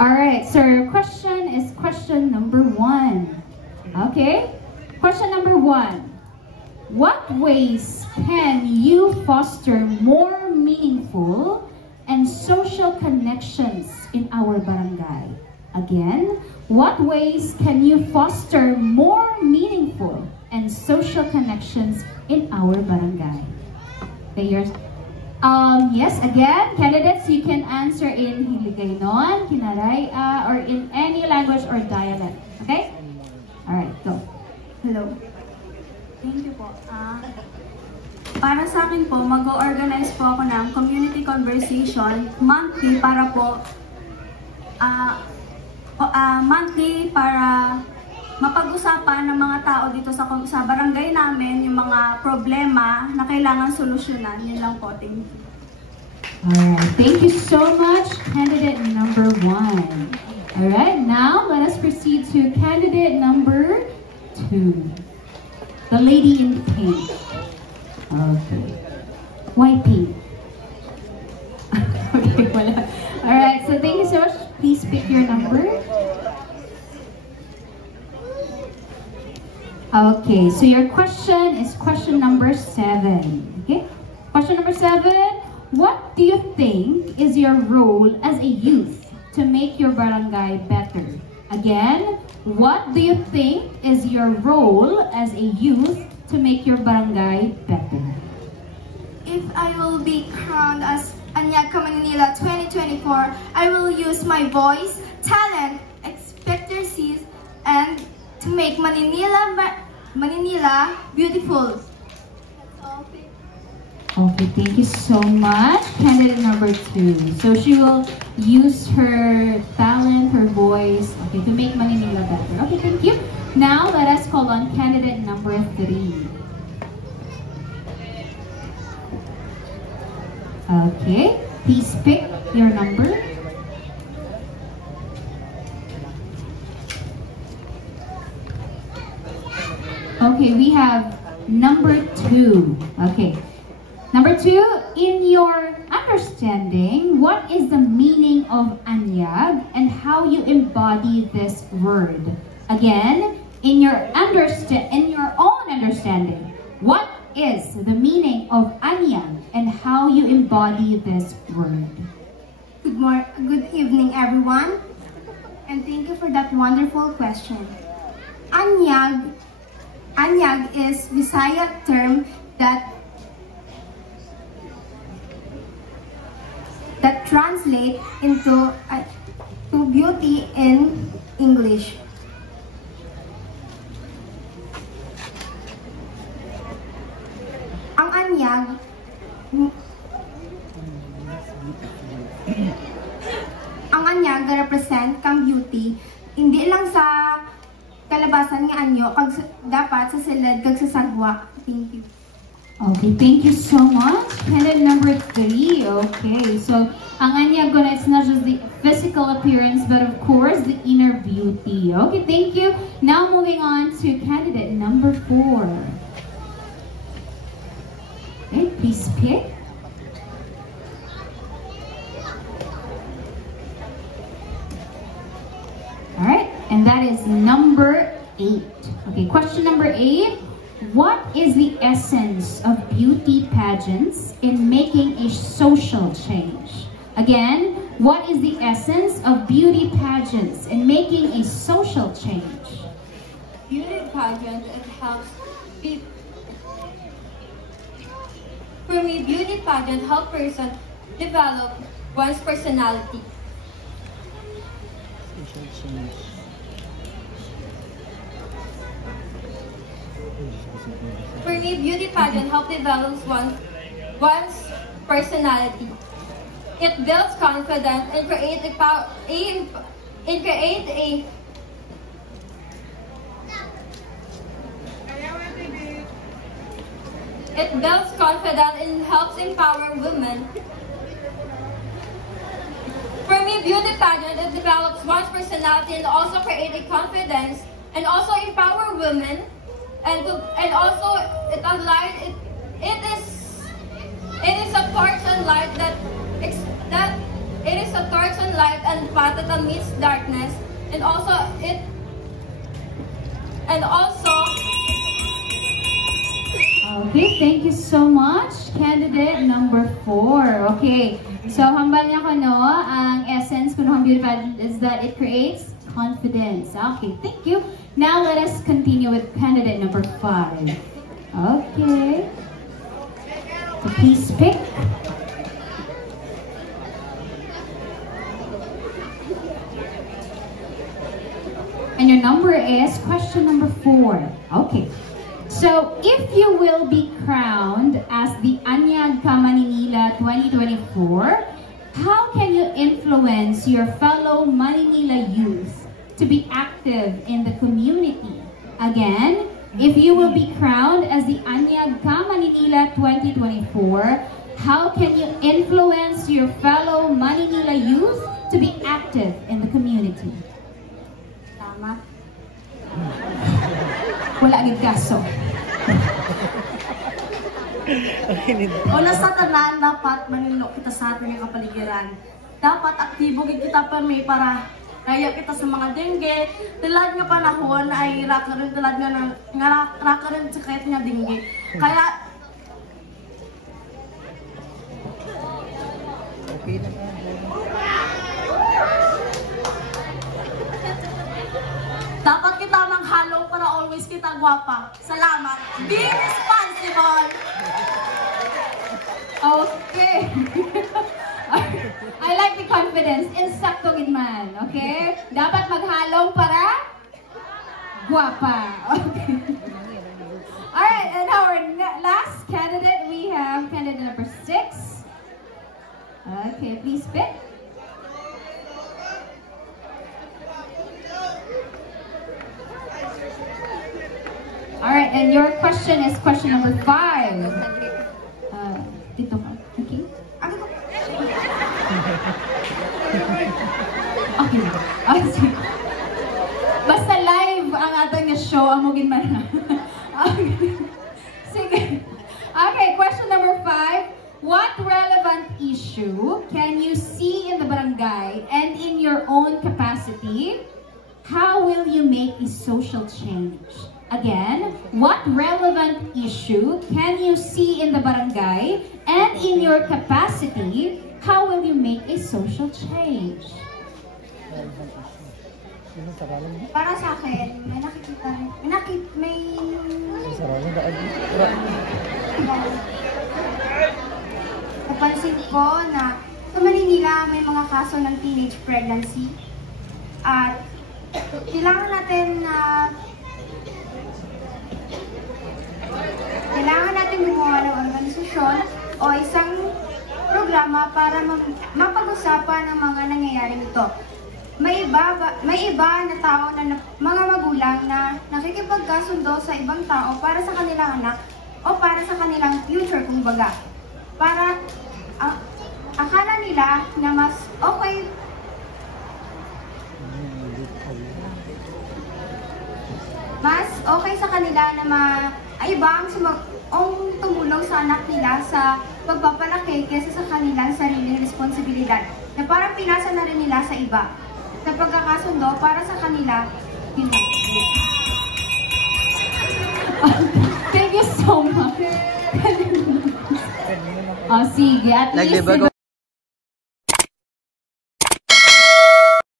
Alright, so your question is question number 1. Okay? Question number 1. What ways can you foster more meaningful and social connections in our barangay? Again, what ways can you foster more meaningful and social connections in our barangay? Okay, yours. Yes, again, candidates, you can answer in Hiligaynon, Kinaraya, or in any language or dialect. Okay? Alright, go. Hello. Thank you po. Para sa akin po, mag-organize po ako ng community conversation monthly para po monthly para mapag-usapan ng mga tao dito sa barangay namin yung mga problema na kailangan solusyonan. Yun lang po. Thank you. Alright, thank you so much, candidate number 1. Alright, now let us proceed to candidate number 2. The lady in pink. Okay. Why pink? Okay, wala. Alright, so thank you so much. Please pick your number. Okay, so your question is question number 7. Okay? Question number 7. What do you think is your role as a youth to make your barangay better? Again, what do you think is your role as a youth to make your barangay better? If I will be crowned as Anyag Manila 2024, I will use my voice, talent, expertise, and to make Manila beautiful. Okay, thank you so much. Candidate number 2. So she will use her talent, her voice, okay, to make Manila better. Okay, thank you. Now let us call on candidate number 3. Okay, please pick your number. Okay, we have number 2. Okay. Number 2, in your understanding, what is the meaning of anyag and how you embody this word? Again, in your own understanding, what is the meaning of anyag and how you embody this word? Good evening, everyone, and thank you for that wonderful question. Anyag is Visaya term that translate into to beauty in English. Ang anyag represent kang beauty, hindi lang sa kalabasan nga anyo, dapat sa silid kag sa sagwa. Thank you. Okay, thank you so much. Candidate number 3. Okay, so ang anyag it's not just the physical appearance, but of course the inner beauty. Okay, thank you. Now moving on to candidate number 4. Okay, please pick. All right, and that is number 8. Okay, question number 8. What is the essence of beauty pageants in making a social change? Again, what is the essence of beauty pageants in making a social change? Beauty pageant, it helps people. For me, beauty pageant help person develop one's personality. Social change. For me, beauty pageant help develop one's personality. It builds confidence and create It builds confidence and helps empower women. For me, beauty pageant, it develops one's personality and also create a confidence and also empower women. And also it is a part on and light that it is a torch and light and path that amidst darkness, and also Okay, thank you so much. Candidate number 4. Okay, so hambal niya ko no, ang essence ko ng beauty pageant is that it creates confidence. Okay, thank you. Now let us continue with candidate number 5. Okay. So please pick. And your number is question number 4. Okay. So, if you will be crowned as the Anyag Ka Maninila 2024, how can you influence your fellow Maninila youth to be active in the community? Again, if you will be crowned as the Anyag Ka Maninila 2024, how can you influence your fellow Maninila youth to be active in the community? Tama. Wala agad kaso. Una sa tanan, dapat manunok kita sa ating kapaligiran. Dapat aktibo kita pa may para kaya kita sa mga dengue. Tilad nga panahon ay rakarin tilad nga rakarin sa kahit nga dengue. Kaya dapat kita manghalong para always kita gwapa. Salamat. Be responsible. Okay. I like the confidence. Insakto gidman. Okay? Dapat maghalong para guwapa. Okay. Alright, and our last candidate, we have candidate number 6. Okay, please pick. Alright, and your question is question number 5. Dito ka. Okay? Okay. Sige. Basta live ang atong show, amugin man na. Okay. Sige. Okay, question number 5. What relevant issue can you see in the barangay and in your own capacity? How will you make a social change? Again, what relevant issue can you see in the barangay and in your capacity? How will you make a social change? Para sa akin, may nakikita, napansin ko na sa Maynila may mga kaso ng teenage pregnancy at kailangan natin gumawa ng organisasyon o isang programa para mapag-usapan ang mga nangyayaring ito. May iba na tao na mga magulang na nakikipagkasundo sa ibang tao para sa kanilang anak o para sa kanilang future kumbaga. Para akala nila na mas okay sa kanila na ibang tumulong sa anak nila sa pagpapalaki kaysa sa kanilang sariling responsibilidad na parang pinasa na rin nila sa iba na pagkakasundo para sa kanila yun lang. Thank you so much. Sige, at least